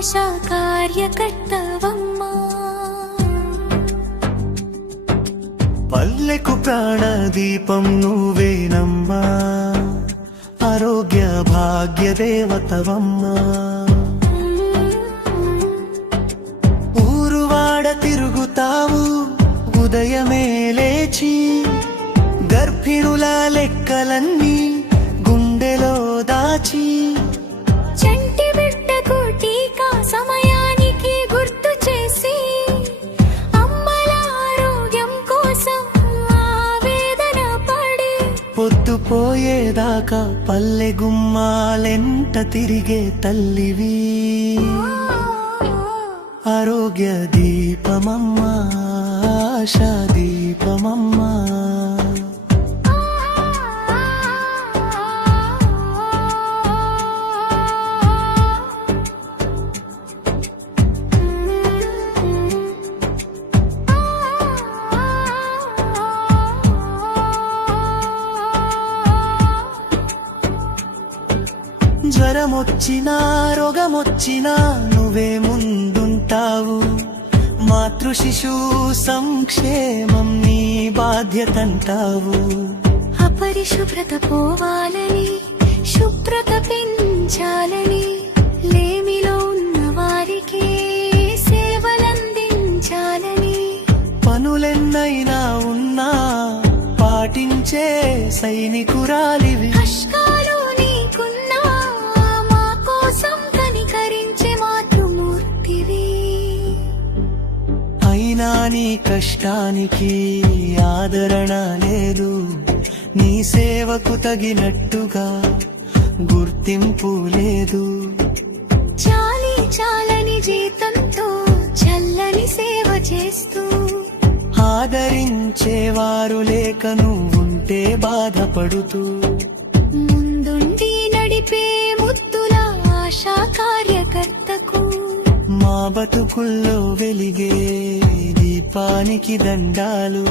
ఆశా కార్యకర్తవమ్మా. పల్లెకు ప్రాణదీపం నువ్వేనమ్మా, ఆరోగ్య భాగ్య దేవతవమ్మా. ఊరువాడ తిరుగుతావు ఉదయమే లేచి, గర్భిణుల లెక్కలన్నీ గుండెలో దాచి, చంటి బిడ్డకు టీకా సమయానికి గుర్తు చేసి, అమ్మల ఆరోగ్యం కోసం ఆవేదన పడి, పొద్దుపోయేదాకా పల్లె గుమ్మాలెంట తిరిగే తల్లివి, ఆరోగ్య దీపమమ్మా, ఆశా దీపమమ్మా. జ్వరమొచ్చినా రోగమొచ్చినా నువ్వే ముందుంటావు, మాతృ శిశు సంక్షేమం నీ బాధ్యతంటావు. అపరిశుభ్రత పోవాలని, శుభ్రత పెంచాలని, లేమిలో ఉన్న వారికి సేవలందించాలని, పనులెన్నైనా ఉన్నా పాటించే సైనికురాలివి. కష్టాలు నీకున్నా మా కోసం కనికరించే మాతృమూర్తివి. అయినా నీ కష్టానికి ఆదరణ లేదు, నీ సేవకు తగినట్టుగా గుర్తింపు లేదు. చాలి చాలని జీతంతో చల్లని సేవ చేస్తూ, ఆదరించేవారు లేక నువ్వుంటే బాధపడుతూ, ముందుండి నడిపే ముద్దుల ఆశా కార్యకర్తకు మా బతుకుల్లో వెలిగే దీపానికి దండాలు.